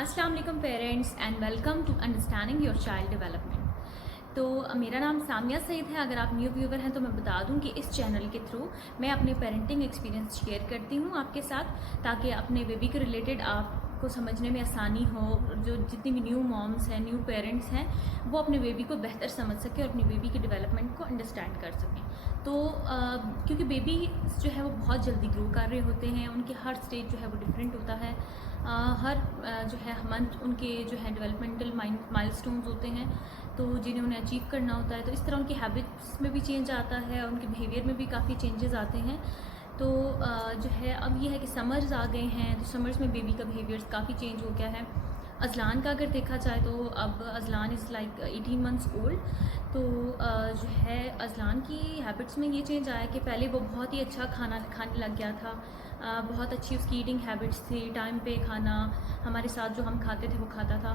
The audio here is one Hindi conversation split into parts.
अस्सलाम वालेकुम parents and welcome to understanding your child development. तो मेरा नाम सामिया सईद है। अगर आप न्यू व्यूवर हैं तो मैं बता दूं कि इस चैनल के थ्रू मैं अपने पेरेंटिंग एक्सपीरियंस शेयर करती हूं आपके साथ, ताकि अपने बेबी के रिलेटेड आपको समझने में आसानी हो। जो जितनी भी न्यू मॉम्स हैं, न्यू पेरेंट्स हैं, वो अपने बेबी को बेहतर समझ सकें और अपनी बेबी के डेवलपमेंट को अंडरस्टैंड कर सकें। तो क्योंकि बेबी जो है वो बहुत जल्दी ग्रो कर रहे होते हैं, उनके हर स्टेज जो है वो डिफरेंट होता है। हर जो है मंथ उनके जो है डेवलपमेंटल माइलस्टोन्स होते हैं, तो जिन्हें उन्हें अचीव करना होता है। तो इस तरह उनकी हैबिट्स में भी चेंज आता है और उनके बिहेवियर में भी काफ़ी चेंजेस आते हैं। तो जो है अब ये है कि समर्स आ गए हैं, तो समर्स में बेबी का बिहेवियर काफ़ी चेंज हो गया है। अज़लान का अगर देखा जाए तो अब Azlan is like 18 months old. तो जो है अज़लान की हैबिट्स में ये चेंज आया कि पहले वो बहुत ही अच्छा खाना खाने लग गया था। बहुत अच्छी उसकी ईटिंग हैबिट्स थी, टाइम पे खाना, हमारे साथ जो हम खाते थे वो खाता था,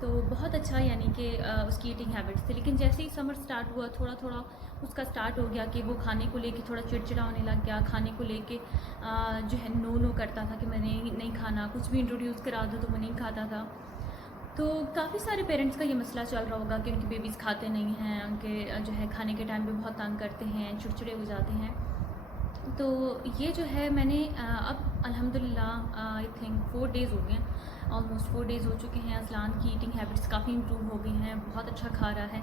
तो बहुत अच्छा यानी कि उसकी ईटिंग हैबिट्स थी। लेकिन जैसे ही समर स्टार्ट हुआ, थोड़ा थोड़ा उसका स्टार्ट हो गया कि वो खाने को लेके थोड़ा चिड़चिड़ा होने लग गया। खाने को लेके जो है नो नो करता था कि मैंने नहीं खाना, कुछ भी इंट्रोड्यूस करा दो तो वो नहीं खाता था। तो काफ़ी सारे पेरेंट्स का ये मसला चल रहा होगा कि उनके बेबीज़ खाते नहीं हैं, उनके जो है खाने के टाइम पे बहुत तंग करते हैं, चिड़चिड़े हो जाते हैं। तो ये जो है मैंने अब अल्हम्दुलिल्लाह आई थिंक 4 डेज़ हो गए हैं, ऑलमोस्ट 4 डेज़ हो चुके हैं। अज़लान की ईटिंग हैबिट्स काफ़ी इम्प्रूव हो गई हैं, बहुत अच्छा खा रहा है।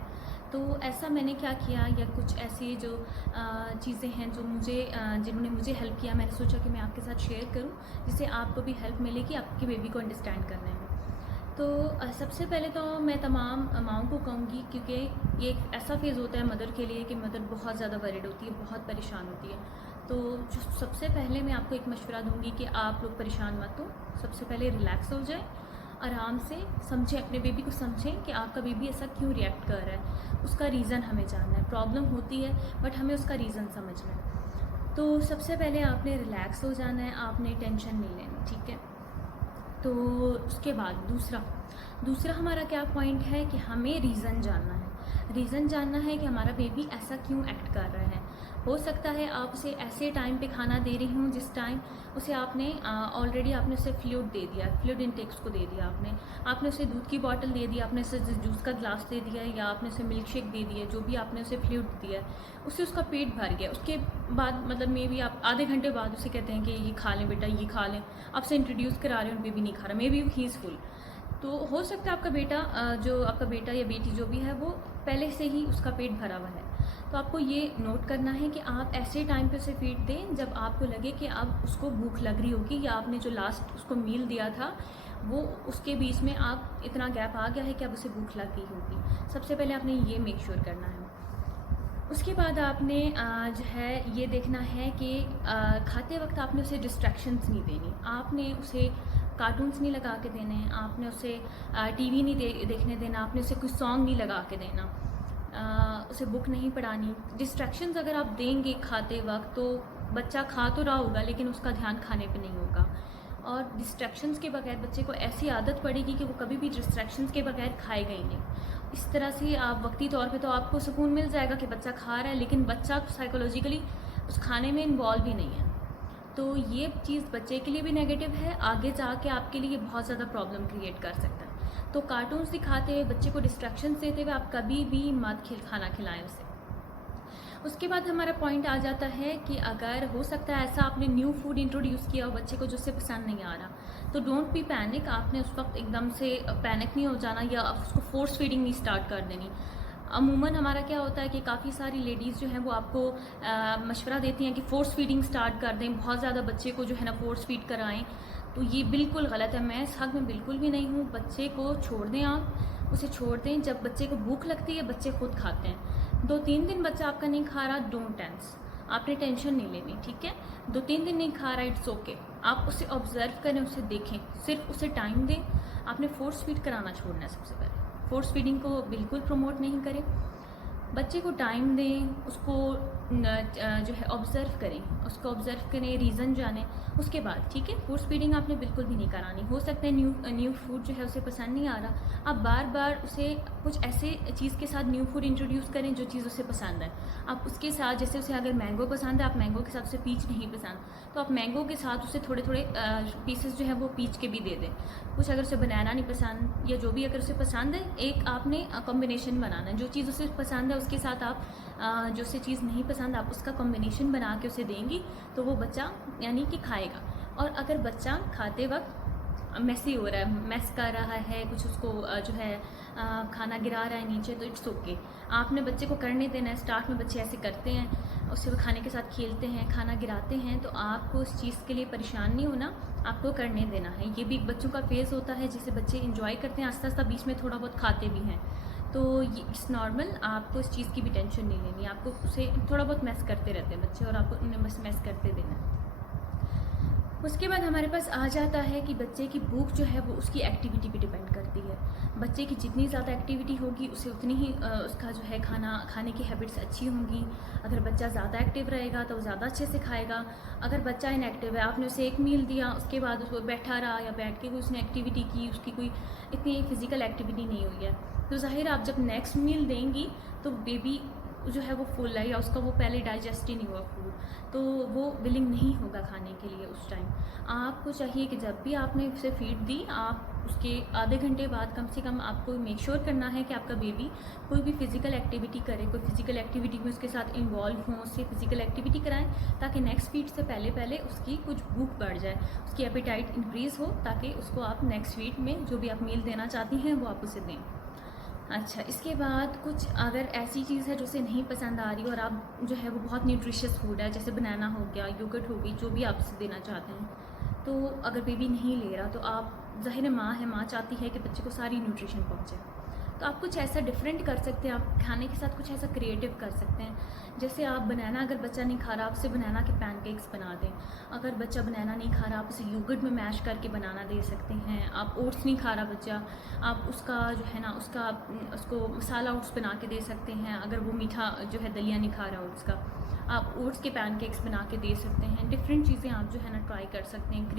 तो ऐसा मैंने क्या किया, या कुछ ऐसी जो चीज़ें हैं जो मुझे जिन्होंने मुझे हेल्प किया, मैंने सोचा कि मैं आपके साथ शेयर करूं, जिससे आपको भी हेल्प मिलेगी आपकी बेबी को अंडरस्टैंड करने में। तो सबसे पहले तो मैं तमाम माओं को कहूँगी, क्योंकि ये एक ऐसा फेज़ होता है मदर के लिए कि मदर बहुत ज़्यादा वरीड होती है, बहुत परेशान होती है। तो जो सबसे पहले मैं आपको एक मशवरा दूंगी कि आप लोग परेशान मत हो। सबसे पहले रिलैक्स हो जाए, आराम से समझें, अपने बेबी को समझें कि आपका बेबी ऐसा क्यों रिएक्ट कर रहा है, उसका रीज़न हमें जानना है। प्रॉब्लम होती है बट हमें उसका रीज़न समझना है। तो सबसे पहले आपने रिलैक्स हो जाना है, आपने टेंशन नहीं लेनी, ठीक है। तो उसके बाद दूसरा हमारा क्या पॉइंट है कि हमें रीज़न जानना है। रीज़न जानना है कि हमारा बेबी ऐसा क्यों एक्ट कर रहा है। हो सकता है आप उसे ऐसे टाइम पे खाना दे रही हूँ जिस टाइम उसे आपने ऑलरेडी आपने उसे फ्लूइड दे दिया, फ्लूइड इनटेक्स को दे दिया, आपने उसे दूध की बॉटल दे दी, आपने उसे जूस का ग्लास दे दिया, या आपने उसे मिल्क शेक दे दिया, जो भी आपने उसे फ्लूइड दिया है, उससे उसका पेट भर गया। उसके बाद मतलब मे बी आप आधे घंटे बाद उसे कहते हैं कि ये खा लें बेटा, ये खा लें, आपसे इंट्रोड्यूस करा रहे हो, बेबी नहीं खा रहा, may be he is full. तो हो सकता है आपका बेटा जो आपका बेटा या बेटी जो भी है वो पहले से ही उसका पेट भरा हुआ है। तो आपको ये नोट करना है कि आप ऐसे टाइम पे उसे फीड दें जब आपको लगे कि अब उसको भूख लग रही होगी, या आपने जो लास्ट उसको मील दिया था वो उसके बीच में आप इतना गैप आ गया है कि अब उसे भूख लग गई होगी। सबसे पहले आपने ये मेक श्योर करना है। उसके बाद आपने जो है ये देखना है कि खाते वक्त आपने उसे डिस्ट्रैक्शंस नहीं देनी। आपने उसे कार्टून्स नहीं लगा के देने, आपने उसे टीवी नहीं देखने देना, आपने उसे कोई सॉन्ग नहीं लगा के देना, उसे बुक नहीं पढ़ानी। डिस्ट्रैक्शंस अगर आप देंगे खाते वक्त तो बच्चा खा तो रहा होगा लेकिन उसका ध्यान खाने पे नहीं होगा। और डिस्ट्रैक्शंस के बगैर बच्चे को ऐसी आदत पड़ेगी कि वो कभी भी डिस्ट्रैक्शंस के बगैर खाएगा ही नहीं। इस तरह से आप वक्ती तौर पे तो आपको सुकून मिल जाएगा कि बच्चा खा रहा है, लेकिन बच्चा साइकोलॉजिकली उस खाने में इन्वॉल्व ही नहीं है। तो ये चीज़ बच्चे के लिए भी नेगेटिव है, आगे जाके आपके लिए बहुत ज़्यादा प्रॉब्लम क्रिएट कर सकता है। तो कार्टून्स दिखाते हुए बच्चे को डिस्ट्रैक्शंस देते हुए आप कभी भी मत खाना खिलाएं उसे। उसके बाद हमारा पॉइंट आ जाता है कि अगर हो सकता है ऐसा आपने न्यू फूड इंट्रोड्यूस किया हो बच्चे को जो उससे पसंद नहीं आ रहा, तो डोंट बी पैनिक। आपने उस वक्त एकदम से पैनिक नहीं हो जाना या उसको फोर्स फीडिंग नहीं स्टार्ट कर देनी। अमूमन हमारा क्या होता है कि काफ़ी सारी लेडीज़ जो हैं वो आपको मशवरा देती हैं कि फ़ोर्स फीडिंग स्टार्ट कर दें, बहुत ज़्यादा बच्चे को जो है ना फ़ोर्स फीड कराएं। तो ये बिल्कुल गलत है, मैं इस हक़ में बिल्कुल भी नहीं हूँ। बच्चे को छोड़ दें, आप उसे छोड़ दें। जब बच्चे को भूख लगती है बच्चे खुद खाते हैं। 2-3 दिन बच्चा आपका नहीं खा रहा, डोंट टेंस, आपने टेंशन नहीं लेनी, ठीक है। 2-3 दिन नहीं खा रहा, इट्स ओके। आप उसे ऑब्ज़र्व करें, उसे देखें, सिर्फ उसे टाइम दें। आपने फ़ोर्स फीड कराना छोड़ना है सबसे पहले। फोर्स फीडिंग को बिल्कुल प्रमोट नहीं करें। बच्चे को टाइम दें, उसको जो है ऑब्ज़र्व करें, उसको ऑब्ज़र्व करें, रीज़न जानें, उसके बाद ठीक है। फोर्स फीडिंग आपने बिल्कुल भी नहीं करानी। हो सकता है न्यू फूड जो है उसे पसंद नहीं आ रहा, आप बार बार उसे कुछ ऐसे चीज़ के साथ न्यू फूड इंट्रोड्यूस करें जो चीज़ उसे पसंद है। आप उसके साथ, जैसे उसे अगर मैंगो पसंद है, आप मैंगो के साथ उसे पीच नहीं पसंद, तो आप मैंगो के साथ उसे थोड़े थोड़े पीसेस जो है वो पीच के भी दे दें। कुछ अगर उसे बनाना नहीं पसंद या जो भी अगर उसे पसंद है, एक आपने कॉम्बिनेशन बनाना है। जो चीज़ उसे पसंद है उसके साथ आप जो उसे चीज़ नहीं पसंद, आप उसका कॉम्बिनेशन बना के उसे देंगी तो वो बच्चा यानी कि खाएगा। और अगर बच्चा खाते वक्त मैसी हो रहा है, मैस कर रहा है, कुछ उसको जो है खाना गिरा रहा है नीचे, तो इट्स ओके, आपने बच्चे को करने देना है। स्टार्ट में बच्चे ऐसे करते हैं, उससे वो खाने के साथ खेलते हैं, खाना गिराते हैं, तो आपको उस चीज़ के लिए परेशान नहीं होना, आपको करने देना है। ये भी बच्चों का फेज़ होता है जिसे बच्चे इंजॉय करते हैं, आस्ता आस्ता बीच में थोड़ा बहुत खाते भी हैं, तो ये इट्स नॉर्मल। आपको इस चीज़ की भी टेंशन नहीं लेनी, आपको उसे थोड़ा बहुत मैस करते रहते हैं बच्चे और आपको उन्हें बस मैस करते देना है। उसके बाद हमारे पास आ जाता है कि बच्चे की भूख जो है वो उसकी एक्टिविटी पे डिपेंड करती है। बच्चे की जितनी ज़्यादा एक्टिविटी होगी उसे उतनी ही उसका जो है खाने की हैबिट्स अच्छी होंगी। अगर बच्चा ज़्यादा एक्टिव रहेगा तो वो ज़्यादा अच्छे से खाएगा। अगर बच्चा इनएक्टिव है, आपने उसे एक मील दिया, उसके बाद उसको बैठा रहा या बैठ के कोई उसने एक्टिविटी की, उसकी कोई इतनी फिज़िकल एक्टिविटी नहीं हुई है, तो ज़ाहिर आप जब नेक्स्ट मील देंगी तो बेबी जो है वो फुल है या उसका वो पहले डाइजेस्ट ही नहीं हुआ फूड, तो वो विलिंग नहीं होगा खाने के लिए उस टाइम। आपको चाहिए कि जब भी आपने उसे फीड दी, आप उसके आधे घंटे बाद कम से कम आपको मेक श्योर करना है कि आपका बेबी कोई भी फिज़िकल एक्टिविटी करे, कोई फिज़िकल एक्टिविटी में उसके साथ इन्वॉल्व हों, उससे फिज़िकल एक्टिविटी कराएं, ताकि नेक्स्ट फीड से पहले पहले उसकी कुछ भूख बढ़ जाए, उसकी एपेटाइट इंक्रीज़ हो, ताकि उसको आप नेक्स्ट फीड में जो भी आप मील देना चाहती हैं वो आप उसे दें। अच्छा, इसके बाद कुछ अगर ऐसी चीज़ है जो उसे नहीं पसंद आ रही और आप जो है वो बहुत न्यूट्रिशियस फूड है, जैसे बनाना हो गया, योगर्ट हो गई, जो भी आप उसे देना चाहते हैं, तो अगर बेबी नहीं ले रहा तो आप, ज़ाहिर है माँ है, माँ चाहती है कि बच्चे को सारी न्यूट्रिशन पहुँचे, तो आप कुछ ऐसा डिफरेंट कर सकते हैं। आप खाने के साथ कुछ ऐसा क्रिएटिव कर सकते हैं, जैसे आप बनाना, अगर बच्चा नहीं खा रहा, आप उसे बनाना के पैनकेक्स बना दें। अगर बच्चा बनाना नहीं खा रहा, आप उसे योगर्ट में मैश करके बनाना दे सकते हैं। आप ओट्स नहीं खा रहा बच्चा, आप उसका जो है ना उसको मसाला ओट्स बना के दे सकते हैं। अगर वो मीठा जो है दलिया नहीं खा रहा ओट्स का, आप ओट्स के पैनकेक्स बना के दे सकते हैं। डिफरेंट चीज़ें आप जो है ना ट्राई कर सकते हैं,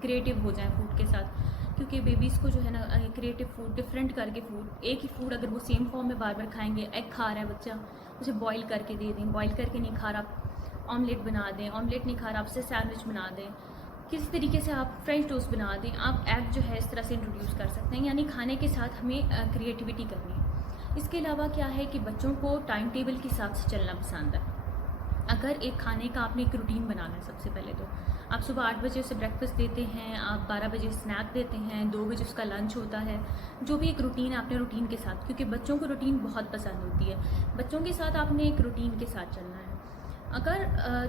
क्रिएटिव हो जाए फूड के साथ, क्योंकि बेबीज़ को जो है ना क्रिएटिव फूड, डिफरेंट करके फूड, एक ही फूड अगर वो सेम फॉर्म में बार बार खाएंगे, एग खा रहा है बच्चा, उसे बॉईल करके दे दें, बॉईल करके नहीं खा रहा, ऑमलेट बना दें, ऑमलेट नहीं खा रहा, आप उसे सैंडविच बना दें, किसी तरीके से आप फ्रेंच टोस्ट बना दें, आप एग जो है इस तरह से इंट्रोड्यूस कर सकते हैं। यानी खाने के साथ हमें क्रिएटिविटी करनी है। इसके अलावा क्या है कि बच्चों को टाइम टेबल के हिसाब से चलना पसंद है। अगर एक खाने का आपने एक रूटीन बनाना है, सबसे पहले तो आप सुबह 8 बजे उसे ब्रेकफास्ट देते हैं, आप 12 बजे स्नैक देते हैं, 2 बजे उसका लंच होता है, जो भी एक रूटीन है आपने रूटीन के साथ, क्योंकि बच्चों को रूटीन बहुत पसंद होती है, बच्चों के साथ आपने एक रूटीन के साथ चलना है। अगर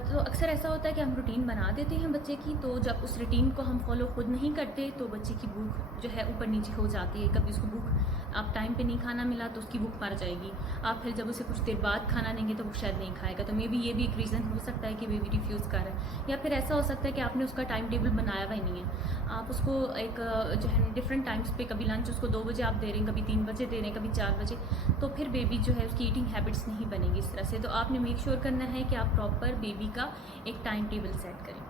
तो अक्सर ऐसा होता है कि हम रूटीन बना देते हैं बच्चे की, तो जब उस रूटीन को हम फॉलो खुद नहीं करते तो बच्चे की भूख जो है ऊपर नीचे हो जाती है। कभी उसको भूख, आप टाइम पे नहीं खाना मिला तो उसकी भूख मर जाएगी, आप फिर जब उसे कुछ देर बाद खाना देंगे तो वो शायद नहीं खाएगा, तो मे बी ये भी एक रीज़न हो सकता है कि बेबी रिफ्यूज़ कर रहा है। या फिर ऐसा हो सकता है कि आपने उसका टाइम टेबल बनाया हुआ ही नहीं है, आप उसको एक जो है डिफरेंट टाइम्स पे, कभी लंच उसको 2 बजे आप दे रहे हैं, कभी 3 बजे दे रहे हैं, कभी 4 बजे, तो फिर बेबी जो है उसकी ईटिंग हैबिट्स नहीं बनेगी इस तरह से। तो आपने मेक श्योर करना है कि आप प्रॉपर बेबी का एक टाइम टेबल सेट करें।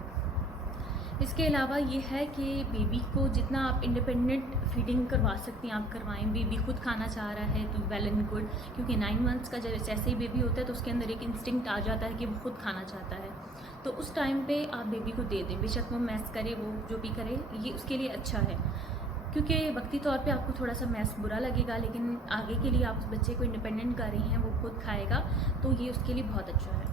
इसके अलावा ये है कि बेबी को जितना आप इंडिपेंडेंट फीडिंग करवा सकती हैं आप करवाएं। बेबी खुद खाना चाह रहा है तो वेल एंड गुड, क्योंकि 9 मंथ्स का जैसे ही बेबी होता है तो उसके अंदर एक इंस्टिंक्ट आ जाता है कि वो खुद खाना चाहता है, तो उस टाइम पे आप बेबी को दे दें, बेशक वो मैस करे, वो जो भी करे, ये उसके लिए अच्छा है। क्योंकि वक्ती तौर पे आपको थोड़ा सा मैस बुरा लगेगा, लेकिन आगे के लिए आप उस बच्चे को इंडिपेंडेंट कर रही हैं, वो खुद खाएगा, तो ये उसके लिए बहुत अच्छा है।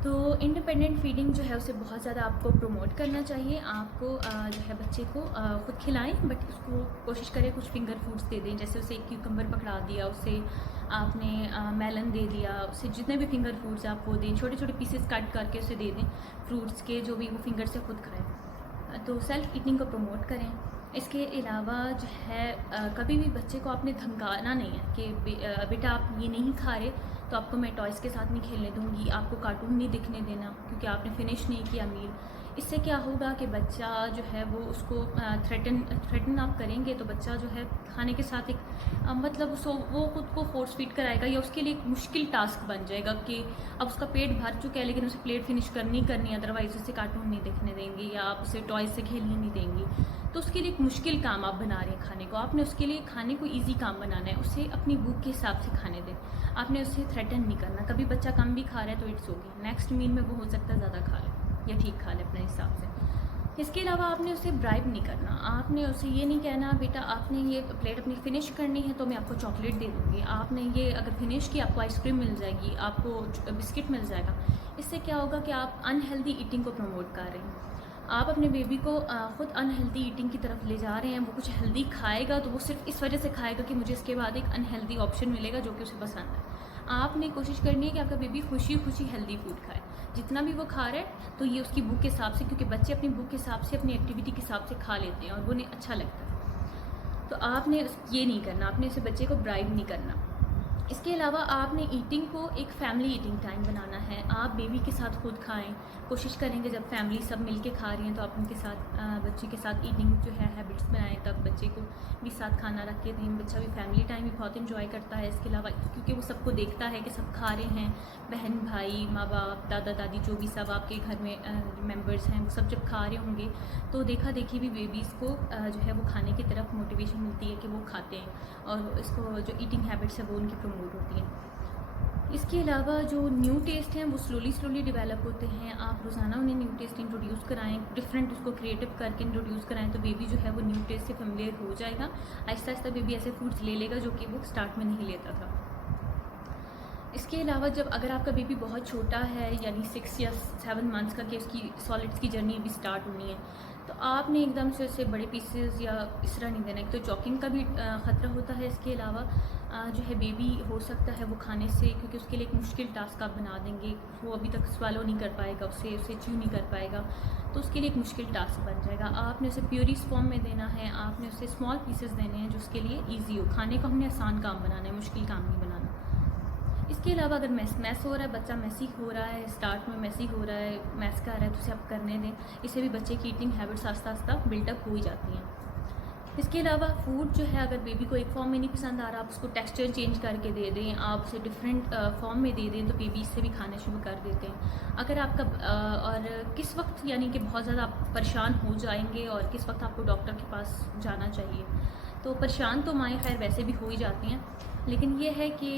तो इंडिपेंडेंट फीडिंग जो है उसे बहुत ज़्यादा आपको प्रमोट करना चाहिए। आपको जो है बच्चे को खुद खिलाएं, बट उसको कोशिश करें कुछ फिंगर फूड्स दे दें, जैसे उसे एक क्यूकम्बर पकड़ा दिया, उसे आपने मेलन दे दिया, उसे जितने भी फिंगर फूड्स आप वो दें, छोटे छोटे पीसेस कट करके उसे दे दें फ्रूट्स के, जो भी वो फिंगर से खुद खाए, तो सेल्फ ईटिंग को प्रमोट करें। इसके अलावा जो है कभी भी बच्चे को आपने धमकाना नहीं है कि बेटा आप ये नहीं खा रहे तो आपको मैं टॉयज़ के साथ नहीं खेलने दूंगी, आपको कार्टून नहीं दिखने देना क्योंकि आपने फिनिश नहीं किया मील। इससे क्या होगा कि बच्चा जो है वो उसको थ्रेटन आप करेंगे तो बच्चा जो है खाने के साथ एक मतलब वो खुद को फोर्स फीड कराएगा या उसके लिए एक मुश्किल टास्क बन जाएगा कि अब उसका पेट भर चुका है लेकिन उसे प्लेट फिनिश करनी है, अदरवाइज उसे कार्टून नहीं देखने देंगे या आप उसे टॉयज से खेलने नहीं देंगी। तो उसके लिए एक मुश्किल काम आप बना रहे हैं खाने को, आपने उसके लिए खाने को ईजी काम बनाना है, उसे अपनी भूख के हिसाब से खाने दें, आपने उसे थ्रेटन नहीं करना। कभी बच्चा कम भी खा रहा है तो इट्स ओके, नेक्स्ट मील में वो हो सकता है ज़्यादा खा ले या ठीक खा ले अपने हिसाब से। इसके अलावा आपने उसे ब्राइब नहीं करना, आपने उसे ये नहीं कहना बेटा आपने ये प्लेट अपनी फ़िनिश करनी है तो मैं आपको चॉकलेट दे दूँगी, आपने ये अगर फिनिश की आपको आइसक्रीम मिल जाएगी, आपको बिस्किट मिल जाएगा। इससे क्या होगा कि आप अनहेल्दी ईटिंग को प्रमोट कर रहे हैं, आप अपने बेबी को ख़ुद अनहेल्दी ईटिंग की तरफ ले जा रहे हैं। वो कुछ हेल्दी खाएगा तो वो सिर्फ इस वजह से खाएगा कि मुझे इसके बाद एक अनहेल्दी ऑप्शन मिलेगा जो कि उसे पसंद है। आपने कोशिश करनी है कि आपका बेबी खुशी खुशी हेल्दी फूड खाए, जितना भी वो खा रहा है तो ये उसकी भूख के हिसाब से, क्योंकि बच्चे अपनी भूख के हिसाब से अपनी एक्टिविटी के हिसाब से खा लेते हैं और वो उन्हें अच्छा लगता है। तो आपने ये नहीं करना, आपने इसे बच्चे को ब्राइब नहीं करना। इसके अलावा आपने ईटिंग को एक फैमिली ईटिंग टाइम बनाना है, आप बेबी के साथ खुद खाएं, कोशिश करेंगे जब फैमिली सब मिलके खा रही हैं तो आप उनके साथ बच्चे के साथ ईटिंग जो है हैबिट्स बनाएं, तब बच्चे को भी साथ खाना रख के दें। बच्चा भी फैमिली टाइम भी बहुत इन्जॉय करता है। इसके अलावा क्योंकि वो सबको देखता है कि सब खा रहे हैं, बहन भाई माँ बाप दादा दादी जो भी सब आपके घर में मेम्बर्स हैं वो सब जब खा रहे होंगे तो देखा देखी भी बेबीज़ को जो है वो खाने की तरफ मोटिवेशन मिलती है कि वो खाते हैं और इसको जो ईटिंग हैबिट्स है वो उनकी प्रमोट होती हैं। इसके अलावा जो न्यू टेस्ट हैं वो स्लोली डेवलप होते हैं, आप रोज़ाना उन्हें न्यू टेस्ट इंट्रोड्यूस कराएं, डिफरेंट उसको क्रिएटिव करके इंट्रोड्यूस कराएं तो बेबी जो है वो न्यू टेस्ट से फेमिलियर हो जाएगा। आहिस्ता आहिस्ता बेबी ऐसे फूड्स ले लेगा जो कि वो स्टार्ट में नहीं लेता था। इसके अलावा जब अगर आपका बेबी बहुत छोटा है यानी 6 या 7 मंथ्स का कि उसकी सॉलिड्स की जर्नी अभी स्टार्ट होनी है तो आपने एकदम से उसे बड़े पीसेस या इस तरह नहीं देना। एक तो चॉकिंग का भी ख़तरा होता है, इसके अलावा जो है बेबी हो सकता है वो खाने से, क्योंकि उसके लिए एक मुश्किल टास्क आप बना देंगे, वो अभी तक स्वेलो नहीं कर पाएगा, उसे च्यू नहीं कर पाएगा तो उसके लिए एक मुश्किल टास्क बन जाएगा। आपने उसे प्योरीज फॉर्म में देना है, आपने उसे स्मॉल पीसेस देने हैं जो उसके लिए ईजी हो। खाने को हमने आसान काम बनाना है, मुश्किल काम नहीं बनाना। इसके अलावा अगर मैस हो रहा है, बच्चा मैसी हो रहा है, स्टार्ट में मैसी हो रहा है, मैस का आ रहा है तो उसे आप करने दें, इससे भी बच्चे की ईटिंग हैबिट्स आस्ता आस्ता बिल्डअप हो ही जाती हैं। इसके अलावा फूड जो है अगर बेबी को एक फॉर्म में नहीं पसंद आ रहा, आप उसको टेक्सचर चेंज करके दे दें, आप उसे डिफरेंट फॉर्म में दे दें तो बेबी इससे भी खाना शुरू कर देते हैं। अगर आपका और किस वक्त यानी कि बहुत ज़्यादा आप परेशान हो जाएंगे और किस वक्त आपको डॉक्टर के पास जाना चाहिए, तो परेशान तो माएँ खैर वैसे भी हो ही जाती हैं, लेकिन ये है कि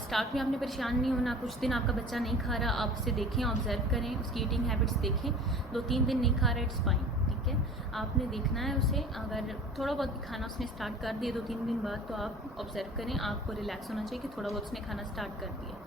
स्टार्ट में आपने परेशान नहीं होना। कुछ दिन आपका बच्चा नहीं खा रहा, आप उसे देखें, ऑब्ज़र्व करें, उसकी ईटिंग हैबिट्स देखें। 2-3 दिन नहीं खा रहा, इट्स फाइन, ठीक है। आपने देखना है उसे, अगर थोड़ा बहुत भी खाना उसने स्टार्ट कर दिया 2-3 दिन बाद तो आप ऑब्ज़र्व करें, आपको रिलैक्स होना चाहिए कि थोड़ा बहुत उसने खाना स्टार्ट कर दिया।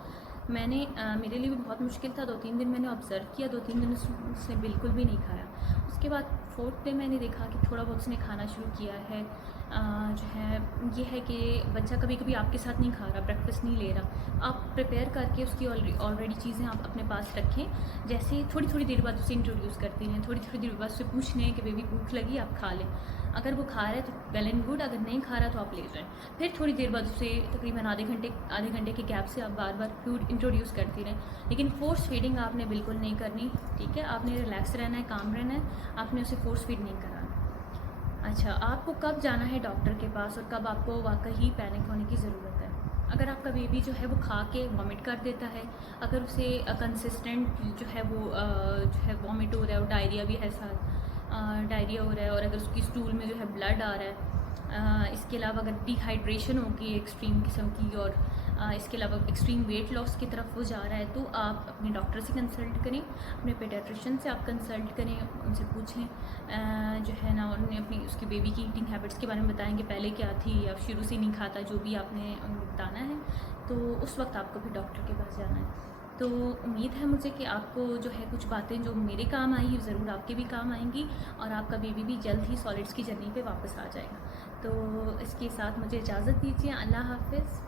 मेरे लिए भी बहुत मुश्किल था, 2-3 दिन मैंने ऑब्ज़र्व किया, 2-3 दिन उसने बिल्कुल भी नहीं खाया। उसके बाद 4th डे मैंने देखा कि थोड़ा बहुत उसने खाना शुरू किया है। जो है ये है कि बच्चा कभी कभी आपके साथ नहीं खा रहा, ब्रेकफास्ट नहीं ले रहा, आप प्रिपेयर करके उसकी ऑलरेडी चीज़ें आप अपने पास रखें। जैसे थोड़ी देर बाद उसे इंट्रोड्यूस करती रहें, थोड़ी देर बाद उसे पूछ लें कि बेबी भूख लगी, आप खा लें। अगर वो खा रहा है तो वेल एंड गुड, अगर नहीं खा रहा तो आप ले जाएं। फिर थोड़ी देर बाद उसे तकरीबन आधे घंटे के गैप से आप बार बार फूड इंट्रोड्यूस करती रहें, लेकिन फोर्स फीडिंग आपने बिल्कुल नहीं करनी, ठीक है। आपने रिलैक्स रहना है, काम रहना है, आपने उसे फोर्स फीड नहीं कराना। अच्छा, आपको कब जाना है डॉक्टर के पास और कब आपको वाकई पैनिक होने की ज़रूरत है? अगर आपका बेबी जो है वो खा के वॉमिट कर देता है, अगर उसे कंसिस्टेंट जो है वो जो है वॉमिट हो रहा है और डायरिया भी है साथ, डायरिया हो रहा है और अगर उसकी स्टूल में जो है ब्लड आ रहा है, इसके अलावा अगर डिहाइड्रेशन होगी एक्सट्रीम किस्म की और इसके अलावा एक्सट्रीम वेट लॉस की तरफ वो जा रहा है तो आप अपने डॉक्टर से कंसल्ट करें, अपने पेडियाट्रिशियन से आप कंसल्ट करें, उनसे पूछें जो है ना, उन्हें अपनी उसकी बेबी की ईटिंग हैबिट्स के बारे में बताएंगे, पहले क्या थी या शुरू से नहीं खाता, जो भी आपने उनको बताना है तो उस वक्त आपको फिर डॉक्टर के पास जाना है। तो उम्मीद है मुझे कि आपको जो है कुछ बातें जो मेरे काम आई ज़रूर आपके भी काम आएंगी और आपका बेबी भी जल्द ही सॉलिड्स की जर्नी पे वापस आ जाएगा। तो इसके साथ मुझे इजाज़त दीजिए, अल्लाह हाफ़िज़।